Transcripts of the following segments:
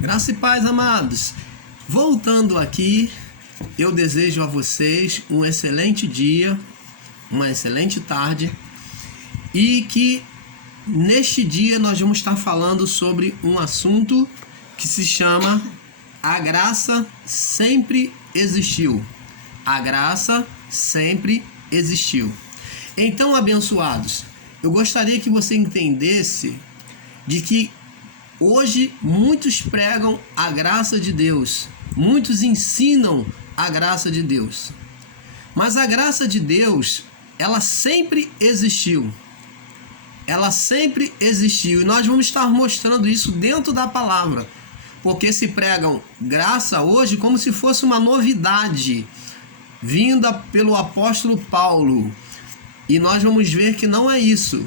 Graça e paz, amados. Voltando aqui, eu desejo a vocês um excelente dia, uma excelente tarde e que neste dia nós vamos estar falando sobre um assunto que se chama A Graça Sempre Existiu. A graça sempre existiu. Então, abençoados, eu gostaria que você entendesse de que hoje muitos pregam a graça de Deus, muitos ensinam a graça de Deus. Mas a graça de Deus, ela sempre existiu. Ela sempre existiu e nós vamos estar mostrando isso dentro da palavra. Porque se pregam graça hoje como se fosse uma novidade vinda pelo apóstolo Paulo. E nós vamos ver que não é isso.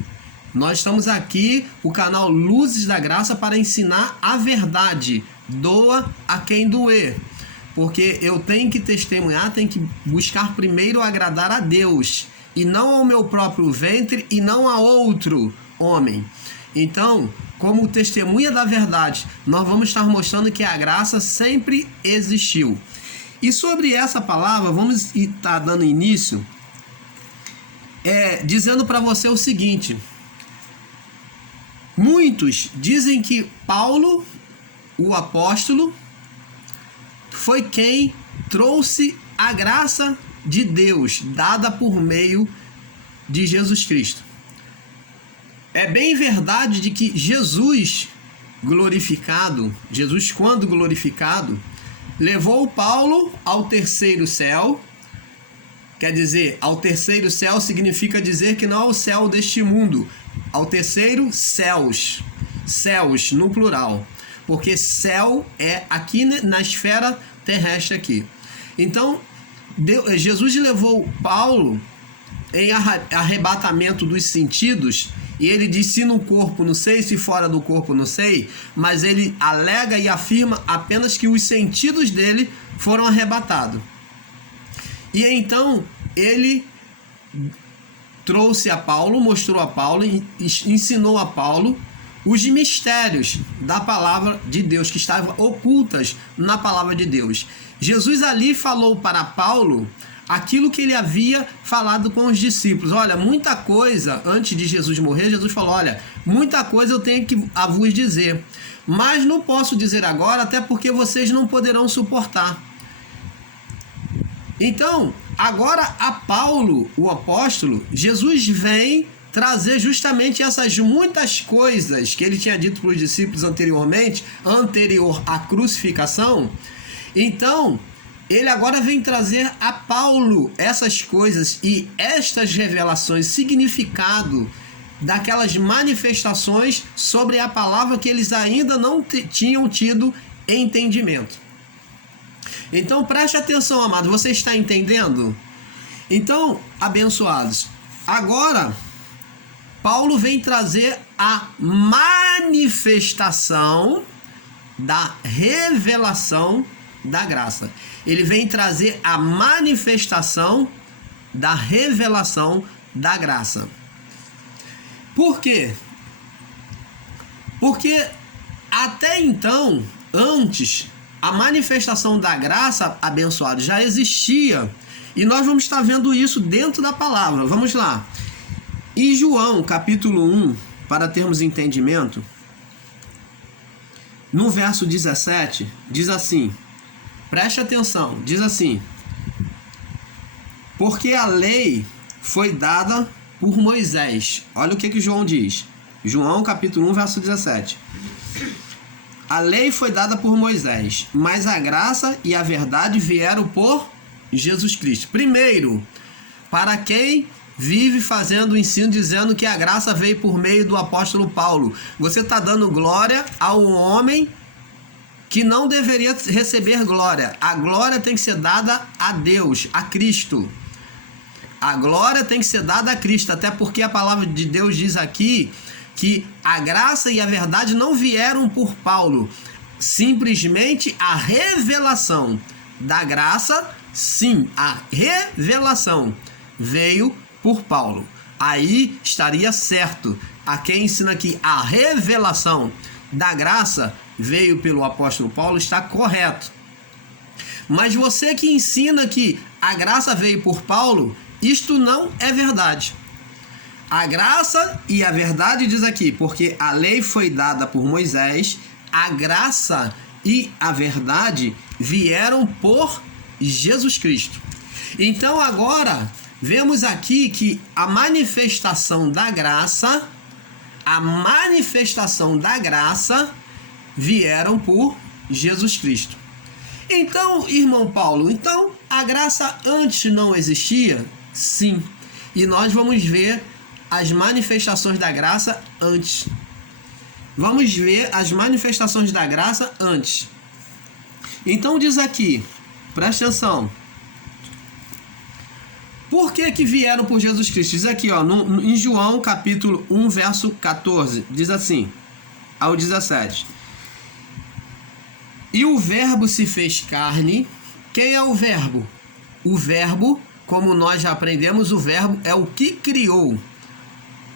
Nós estamos aqui, o canal Luzes da Graça, para ensinar a verdade. Doa a quem doer. Porque eu tenho que testemunhar, tenho que buscar primeiro agradar a Deus. E não ao meu próprio ventre e não a outro homem. Então, como testemunha da verdade, nós vamos estar mostrando que a graça sempre existiu. E sobre essa palavra, vamos estar dando início dizendo para você o seguinte. Muitos dizem que Paulo, o apóstolo, foi quem trouxe a graça de Deus, dada por meio de Jesus Cristo. É bem verdade de que Jesus glorificado, Jesus quando glorificado, levou Paulo ao terceiro céu. Quer dizer, ao terceiro céu significa dizer que não ao céu deste mundo, ao terceiro céus, céus no plural, porque céu é aqui na esfera terrestre aqui. Então, Jesus levou Paulo em arrebatamento dos sentidos, e ele diz: se no corpo não sei, se fora do corpo não sei, mas ele alega e afirma apenas que os sentidos dele foram arrebatados. E então ele trouxe a Paulo, mostrou a Paulo, ensinou a Paulo os mistérios da palavra de Deus, que estavam ocultas na palavra de Deus. Jesus ali falou para Paulo aquilo que ele havia falado com os discípulos. Olha, muita coisa, antes de Jesus morrer, Jesus falou: olha, muita coisa eu tenho a vos dizer, mas não posso dizer agora, até porque vocês não poderão suportar. Então, agora a Paulo, o apóstolo, Jesus vem trazer justamente essas muitas coisas que ele tinha dito para os discípulos anteriormente, anterior à crucificação. Então, ele agora vem trazer a Paulo essas coisas e estas revelações, significado daquelas manifestações sobre a palavra que eles ainda não tinham tido entendimento. Então preste atenção, amado, você está entendendo? Então, abençoados, agora Paulo vem trazer a manifestação da revelação da graça. Ele vem trazer a manifestação da revelação da graça. Por quê? Porque até então, antes, a manifestação da graça, abençoado, já existia. E nós vamos estar vendo isso dentro da palavra. Vamos lá. Em João, capítulo 1, para termos entendimento, no verso 17, diz assim, preste atenção, diz assim: porque a lei foi dada por Moisés. Olha o que João diz. João, capítulo 1, verso 17. A lei foi dada por Moisés, mas a graça e a verdade vieram por Jesus Cristo. Primeiro, para quem vive fazendo o ensino dizendo que a graça veio por meio do apóstolo Paulo. Você está dando glória a um homem que não deveria receber glória. A glória tem que ser dada a Deus, a Cristo. A glória tem que ser dada a Cristo, até porque a palavra de Deus diz aqui que a graça e a verdade não vieram por Paulo. Simplesmente a revelação da graça, sim, a revelação veio por Paulo. Aí estaria certo a quem ensina que a revelação da graça veio pelo apóstolo Paulo está correto. Mas você que ensina que a graça veio por Paulo, isto não é verdade. A graça e a verdade diz aqui, porque a lei foi dada por Moisés, a graça e a verdade vieram por Jesus Cristo. Então agora vemos aqui que a manifestação da graça vieram por Jesus Cristo. Então, irmão Paulo, a graça antes não existia? Sim. E nós vamos ver as manifestações da graça antes. Vamos ver as manifestações da graça antes. Então diz aqui, presta atenção. Por que vieram por Jesus Cristo? Diz aqui, ó, em João capítulo 1, verso 14, diz assim, ao 17. E o verbo se fez carne. Quem é o verbo? O verbo, como nós já aprendemos, o verbo é o que criou.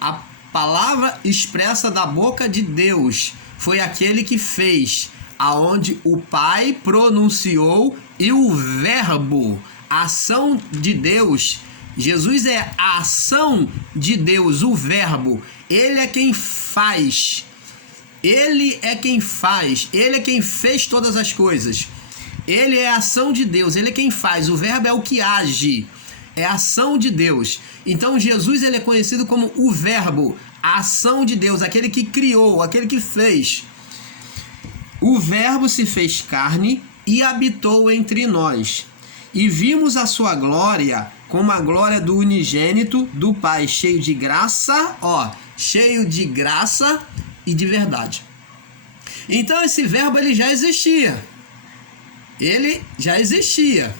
A palavra expressa da boca de Deus foi aquele que fez, aonde o Pai pronunciou e o verbo, a ação de Deus. Jesus é a ação de Deus, o verbo. Ele é quem faz. Ele é quem faz. Ele é quem fez todas as coisas. Ele é a ação de Deus. Ele é quem faz. O verbo é o que age. É a ação de Deus. Então Jesus ele é conhecido como o verbo, a ação de Deus, aquele que criou, aquele que fez. O verbo se fez carne e habitou entre nós. E vimos a sua glória como a glória do unigênito do Pai, cheio de graça, cheio de graça e de verdade. Então esse verbo ele já existia. Ele já existia.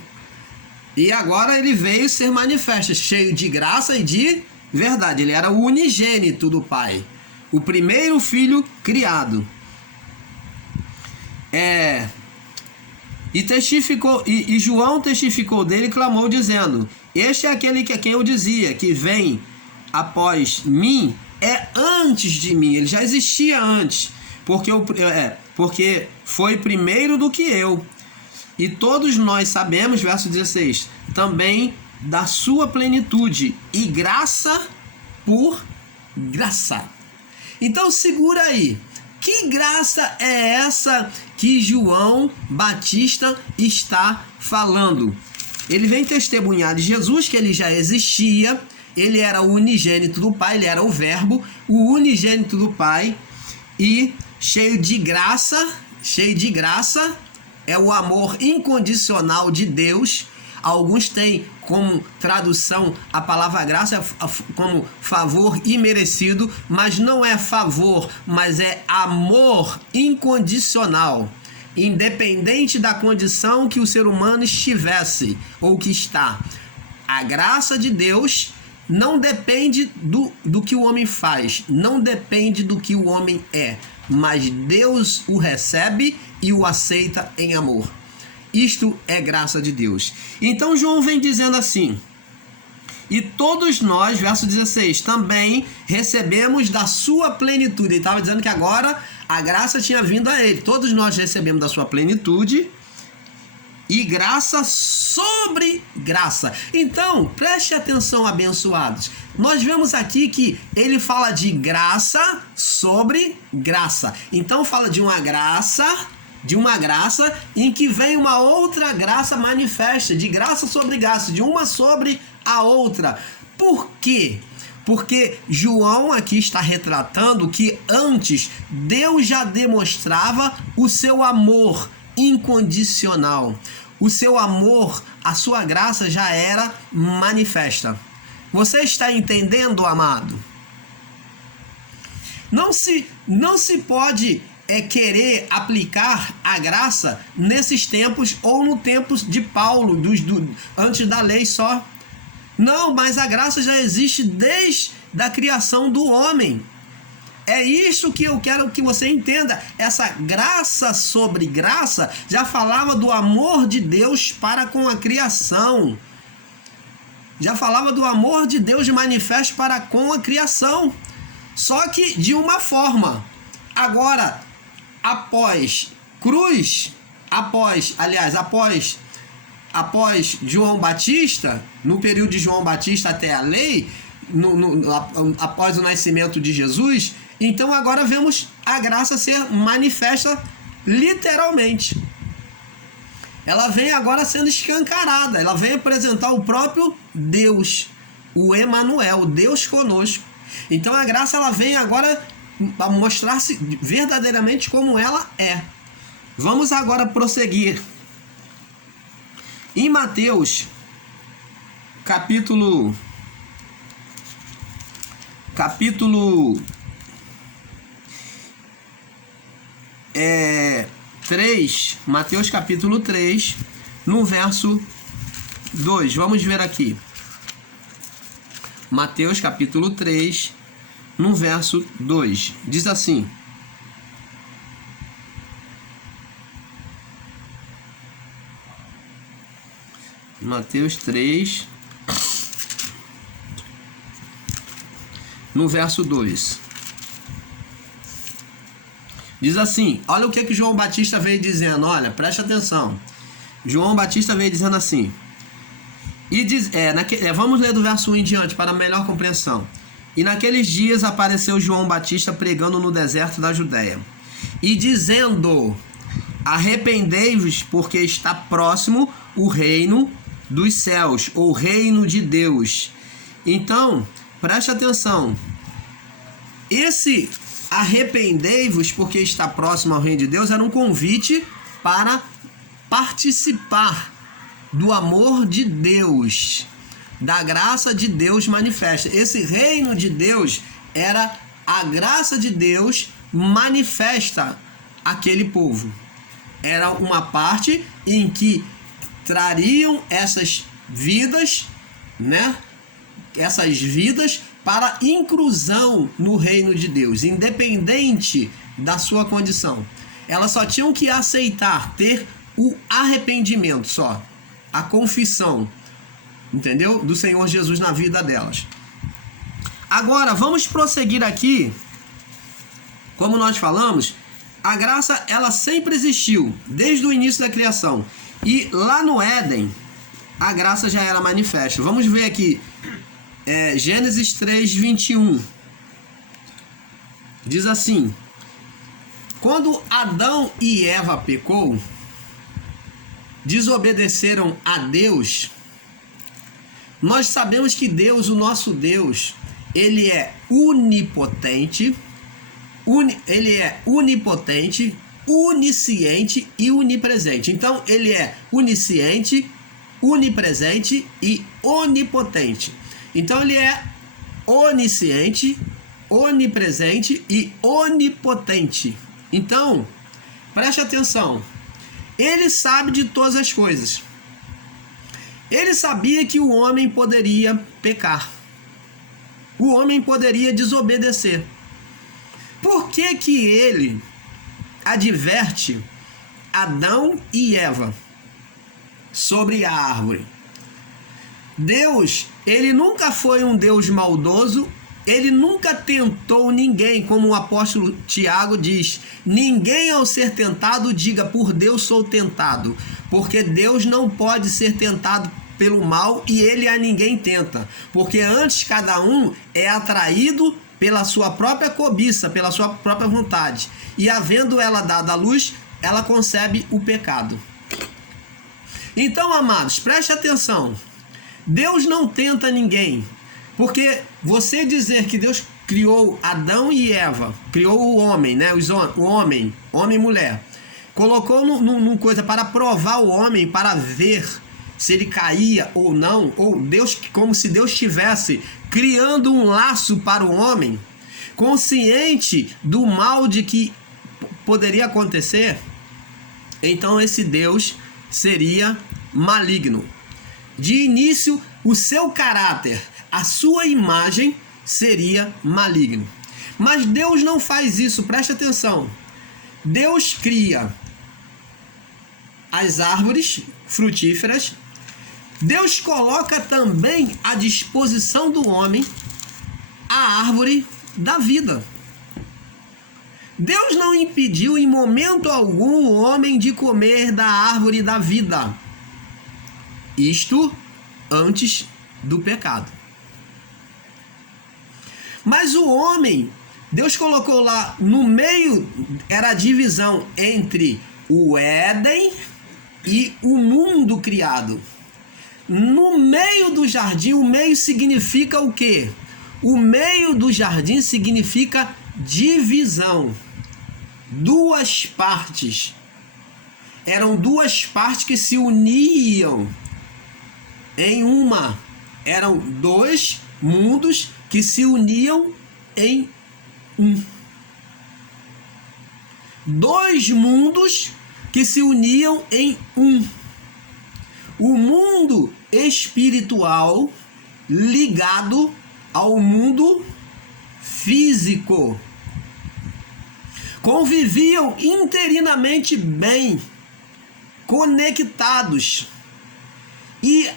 E agora ele veio ser manifesto, cheio de graça e de verdade. Ele era o unigênito do Pai, o primeiro filho criado. E João testificou dele e clamou dizendo: este é aquele que quem eu dizia que vem após mim, é antes de mim. Ele já existia antes, porque foi primeiro do que eu. E todos nós sabemos, verso 16, também da sua plenitude, e graça por graça. Então segura aí. Que graça é essa que João Batista está falando? Ele vem testemunhar de Jesus que ele já existia, ele era o unigênito do Pai, ele era o verbo, o unigênito do Pai, e cheio de graça é o amor incondicional de Deus. Alguns têm como tradução a palavra graça como favor imerecido, mas não é favor, mas é amor incondicional, independente da condição que o ser humano estivesse ou que está. A graça de Deus não depende do que o homem faz, não depende do que o homem é, mas Deus o recebe e o aceita em amor. Isto é graça de Deus. Então João vem dizendo assim: e todos nós, verso 16, também recebemos da sua plenitude. Ele estava dizendo que agora a graça tinha vindo a ele. Todos nós recebemos da sua plenitude e graça sobre graça. Então, preste atenção, abençoados. Nós vemos aqui que ele fala de graça sobre graça. Então fala de uma graça em que vem uma outra graça manifesta, de graça sobre graça, de uma sobre a outra. Por quê? Porque João aqui está retratando que antes Deus já demonstrava o seu amor incondicional. O seu amor, a sua graça já era manifesta. Você está entendendo, amado? Não se pode querer aplicar a graça nesses tempos ou no tempos de Paulo, antes da lei só. Não, mas a graça já existe desde a criação do homem. É isso que eu quero que você entenda. Essa graça sobre graça já falava do amor de Deus para com a criação. Já falava do amor de Deus manifesto para com a criação. Só que de uma forma. Agora, após cruz, após João Batista, no período de João Batista até a lei, após o nascimento de Jesus, então agora vemos a graça ser manifesta literalmente. Ela vem agora sendo escancarada, ela vem apresentar o próprio Deus, o Emanuel, Deus conosco. Então a graça ela vem agora a mostrar-se verdadeiramente como ela é. Vamos agora prosseguir. Em Mateus, capítulo 3, Mateus capítulo 3, no verso 2. Vamos ver aqui. Mateus capítulo 3, no verso 2. Diz assim: Mateus 3, no verso 2. Diz assim, olha o que João Batista veio dizendo, olha, preste atenção. João Batista veio dizendo assim, e diz, vamos ler do verso 1 em diante para melhor compreensão. E naqueles dias apareceu João Batista pregando no deserto da Judéia, e dizendo, arrependei-vos, porque está próximo o reino dos céus, ou reino de Deus. Então, preste atenção, esse arrependei-vos porque está próximo ao reino de Deus era um convite para participar do amor de Deus, da graça de Deus manifesta. Esse reino de Deus era a graça de Deus manifesta àquele povo. Era uma parte em que trariam essas vidas, né? Essas vidas para inclusão no reino de Deus, independente da sua condição. Elas só tinham que aceitar, ter o arrependimento só, a confissão, entendeu? Do Senhor Jesus na vida delas. Agora, vamos prosseguir aqui. Como nós falamos, a graça, ela sempre existiu, desde o início da criação. E lá no Éden, a graça já era manifesta. Vamos ver aqui, Gênesis 3, 21. Diz assim, quando Adão e Eva pecou, desobedeceram a Deus, nós sabemos que Deus, o nosso Deus, ele é onipotente, onisciente e onipresente. Então, ele é onisciente, onipresente e onipotente. Então, ele é onisciente, onipresente e onipotente. Então, preste atenção. Ele sabe de todas as coisas. Ele sabia que o homem poderia pecar. O homem poderia desobedecer. Por que que ele adverte Adão e Eva sobre a árvore? Deus, ele nunca foi um Deus maldoso, ele nunca tentou ninguém, como o apóstolo Tiago diz, ninguém ao ser tentado diga, por Deus sou tentado, porque Deus não pode ser tentado pelo mal e ele a ninguém tenta, porque antes cada um é atraído pela sua própria cobiça, pela sua própria vontade, e havendo ela dado a luz, ela concebe o pecado. Então, amados, preste atenção, Deus não tenta ninguém, porque você dizer que Deus criou Adão e Eva, criou o homem, né? O homem e mulher, colocou numa coisa para provar o homem, para ver se ele caía ou não, ou Deus, como se Deus estivesse criando um laço para o homem, consciente do mal de que poderia acontecer. Então esse Deus seria maligno. De início, o seu caráter, a sua imagem seria maligno. Mas Deus não faz isso, preste atenção. Deus cria as árvores frutíferas. Deus coloca também à disposição do homem a árvore da vida. Deus não impediu em momento algum o homem de comer da árvore da vida. Isto antes do pecado. Mas o homem, Deus colocou lá no meio, era a divisão entre o Éden e o mundo criado. No meio do jardim, o meio significa o quê? O meio do jardim significa divisão. Duas partes. Eram duas partes que se uniam em uma. Eram dois mundos que se uniam em um. Dois mundos que se uniam em um. O mundo espiritual ligado ao mundo físico. Conviviam interinamente bem, conectados. E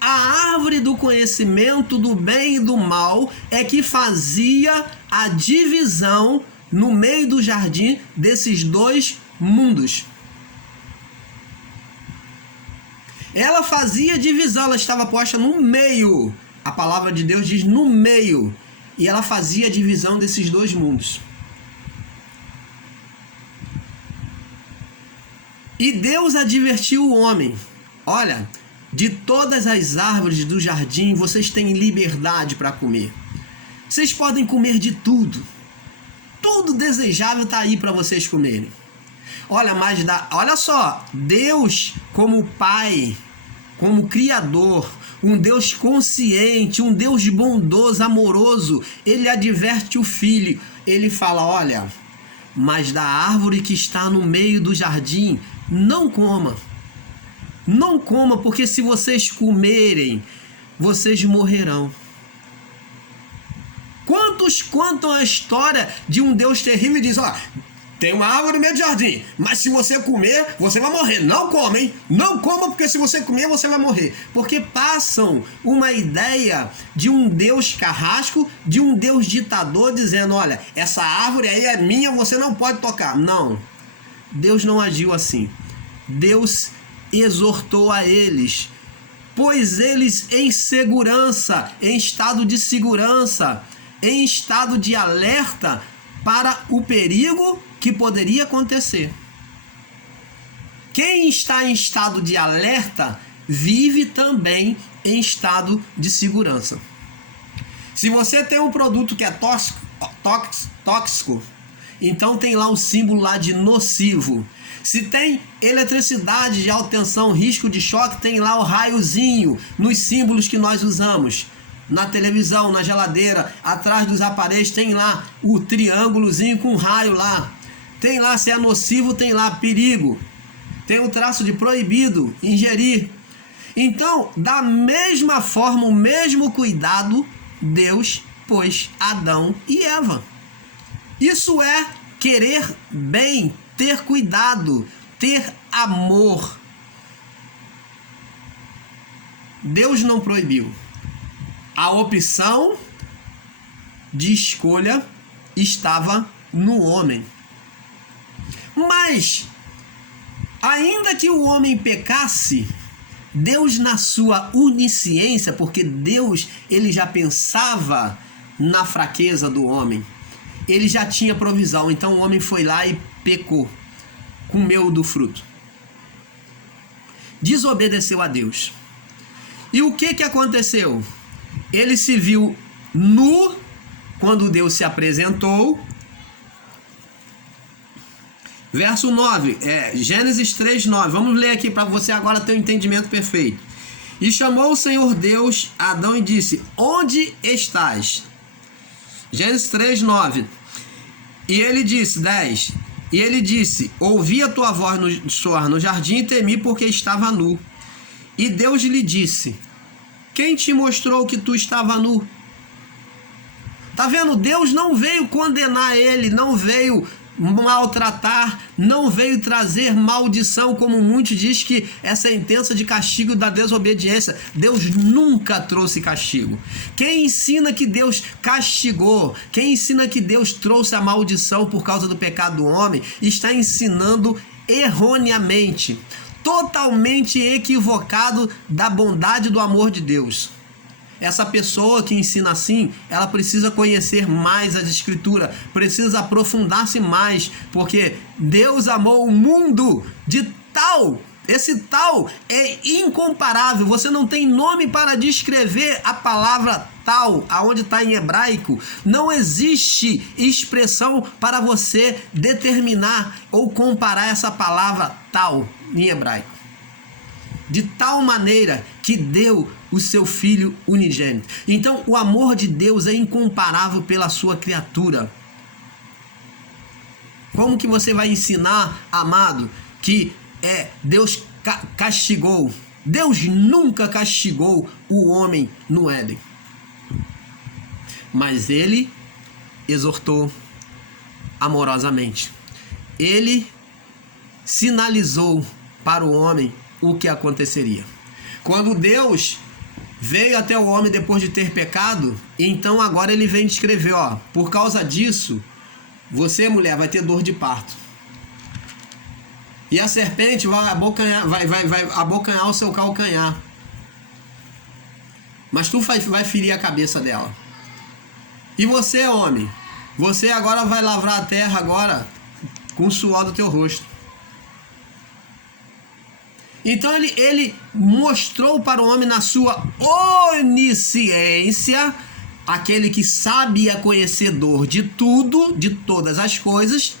a árvore do conhecimento do bem e do mal é que fazia a divisão no meio do jardim desses dois mundos. Ela fazia divisão, ela estava posta no meio. A palavra de Deus diz no meio. E ela fazia a divisão desses dois mundos. E Deus advertiu o homem: olha, de todas as árvores do jardim vocês têm liberdade para comer. Vocês podem comer de tudo. Tudo desejável está aí para vocês comerem. Olha só, Deus como Pai, como Criador, um Deus consciente, um Deus bondoso, amoroso, ele adverte o filho. Ele fala: olha, mas da árvore que está no meio do jardim, não coma. Não coma, porque se vocês comerem, vocês morrerão. Quantos contam a história de um Deus terrível e diz: ó, tem uma árvore no meio do jardim, mas se você comer, você vai morrer. Não coma, hein? Não coma, porque se você comer, você vai morrer. Porque passam uma ideia de um Deus carrasco, de um Deus ditador, dizendo: olha, essa árvore aí é minha, você não pode tocar. Não. Deus não agiu assim. Deus exortou a eles, pois eles em segurança, em estado de segurança, em estado de alerta para o perigo que poderia acontecer. Quem está em estado de alerta vive também em estado de segurança. Se você tem um produto que é tóxico, então tem lá o símbolo lá de nocivo. Se tem eletricidade de alta tensão, risco de choque, tem lá o raiozinho nos símbolos que nós usamos. Na televisão, na geladeira, atrás dos aparelhos tem lá o triângulozinho com raio lá. Tem lá, se é nocivo, tem lá perigo. Tem o traço de proibido, ingerir. Então, da mesma forma, o mesmo cuidado, Deus pôs Adão e Eva. Isso é querer bem, ter cuidado, ter amor. Deus não proibiu. A opção de escolha estava no homem. Mas, ainda que o homem pecasse, Deus, na sua onisciência, porque Deus ele já pensava na fraqueza do homem, ele já tinha provisão. Então o homem foi lá e pecou, comeu do fruto, desobedeceu a Deus. E o que aconteceu? Ele se viu nu quando Deus se apresentou. Verso 9, Gênesis 3:9. Vamos ler aqui para você agora ter um entendimento perfeito. E chamou o Senhor Deus a Adão e disse: onde estás? Gênesis 3:9. E ele disse, 10. E ele disse: ouvi a tua voz soar no jardim e temi, porque estava nu. E Deus lhe disse: quem te mostrou que tu estava nu? Tá vendo? Deus não veio condenar ele, não veio maltratar, não veio trazer maldição, como muitos dizem que é sentença de castigo da desobediência. Deus nunca trouxe castigo. Quem ensina que Deus castigou, quem ensina que Deus trouxe a maldição por causa do pecado do homem, está ensinando erroneamente, totalmente equivocado da bondade e do amor de Deus. Essa pessoa que ensina assim, ela precisa conhecer mais as Escrituras, precisa aprofundar-se mais, porque Deus amou o mundo de tal, esse tal é incomparável, você não tem nome para descrever a palavra tal, aonde está em hebraico, não existe expressão para você determinar ou comparar essa palavra tal em hebraico. De tal maneira que deu o seu Filho unigênito. Então, o amor de Deus é incomparável pela sua criatura. Como que você vai ensinar, amado, que Deus castigou? Deus nunca castigou o homem no Éden. Mas ele exortou amorosamente. Ele sinalizou para o homem o que aconteceria. Quando Deus veio até o homem depois de ter pecado, então agora ele vem descrever, por causa disso, você, mulher, vai ter dor de parto. E a serpente vai abocanhar o seu calcanhar. Mas tu vai ferir a cabeça dela. E você, homem, você agora vai lavrar a terra agora com o suor do teu rosto. Então ele mostrou para o homem na sua onisciência, aquele que sabia conhecedor de tudo, de todas as coisas,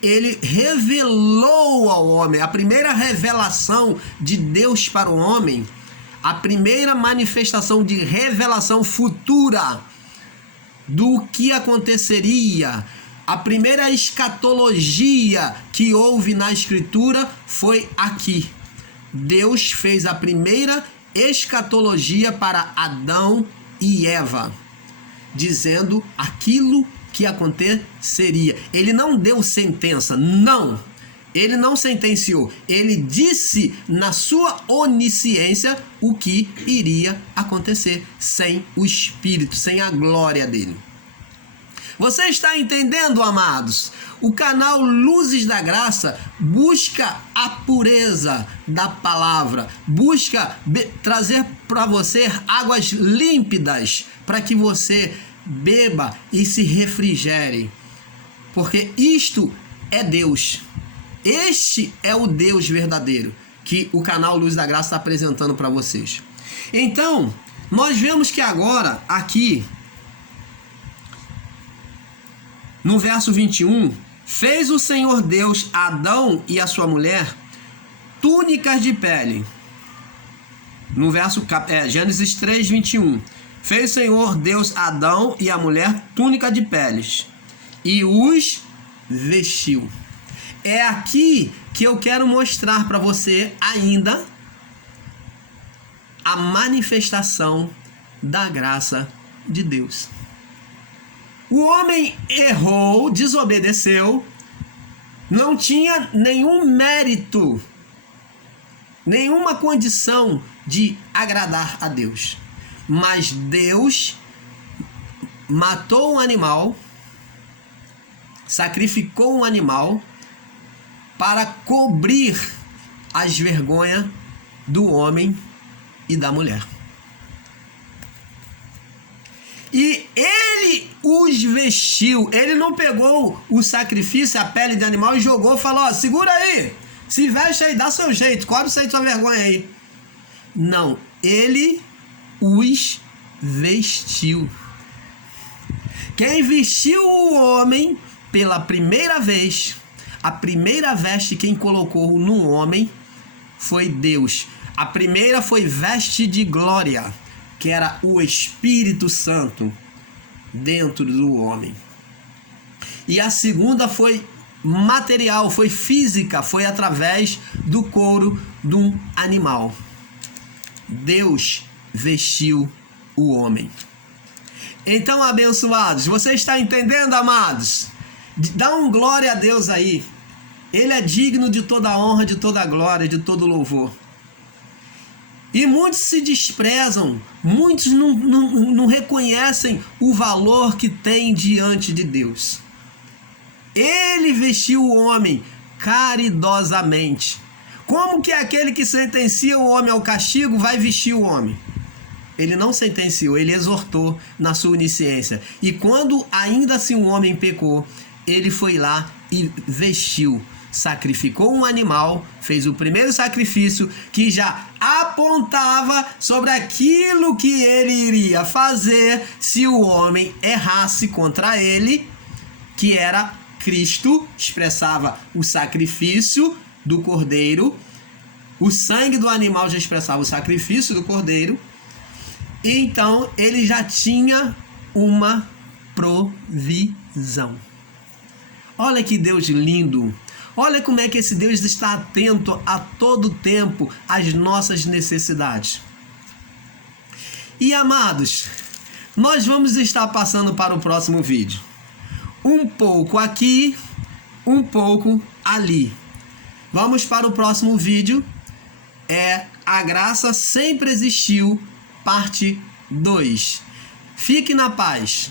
ele revelou ao homem, a primeira revelação de Deus para o homem, a primeira manifestação de revelação futura do que aconteceria, a primeira escatologia que houve na Escritura foi aqui. Deus fez a primeira escatologia para Adão e Eva, dizendo aquilo que aconteceria. Ele não deu sentença, não. Ele não sentenciou. Ele disse na sua onisciência o que iria acontecer sem o Espírito, sem a glória dele. Você está entendendo, amados? O canal Luzes da Graça busca a pureza da palavra, busca trazer para você águas límpidas para que você beba e se refrigere, porque isto é Deus. Este é o Deus verdadeiro que o canal Luz da Graça está apresentando para vocês. Então, nós vemos que agora aqui no verso 21, fez o Senhor Deus a Adão e a sua mulher túnicas de pele. No verso Gênesis 3, 21. Fez o Senhor Deus a Adão e a mulher túnica de peles e os vestiu. É aqui que eu quero mostrar para você ainda a manifestação da graça de Deus. O homem errou, desobedeceu, não tinha nenhum mérito, nenhuma condição de agradar a Deus. Mas Deus matou um animal, sacrificou um animal para cobrir as vergonhas do homem e da mulher. E ele os vestiu. Ele não pegou o sacrifício, a pele de animal e jogou, falou, segura aí, se veste aí, dá seu jeito, cobre isso aí, sua vergonha aí. Não, ele os vestiu. Quem vestiu o homem pela primeira vez, a primeira veste quem colocou no homem foi Deus. A primeira foi veste de glória, que era o Espírito Santo dentro do homem. E a segunda foi material, foi física, foi através do couro de um animal. Deus vestiu o homem. Então, abençoados, você está entendendo, amados? Dá um glória a Deus aí. Ele é digno de toda a honra, de toda a glória, de todo louvor. E muitos se desprezam, muitos não reconhecem o valor que tem diante de Deus. Ele vestiu o homem caridosamente. Como que aquele que sentencia o homem ao castigo vai vestir o homem? Ele não sentenciou, ele exortou na sua onisciência. E quando ainda assim o homem pecou, ele foi lá e vestiu, sacrificou um animal, fez o primeiro sacrifício que já apontava sobre aquilo que ele iria fazer se o homem errasse contra ele, que era Cristo, expressava o sacrifício do cordeiro, o sangue do animal já expressava o sacrifício do cordeiro, então ele já tinha uma provisão. Olha que Deus lindo! Olha como é que esse Deus está atento a todo tempo às nossas necessidades. E amados, nós vamos estar passando para o próximo vídeo. Um pouco aqui, um pouco ali. Vamos para o próximo vídeo. A graça sempre existiu, parte 2. Fique na paz.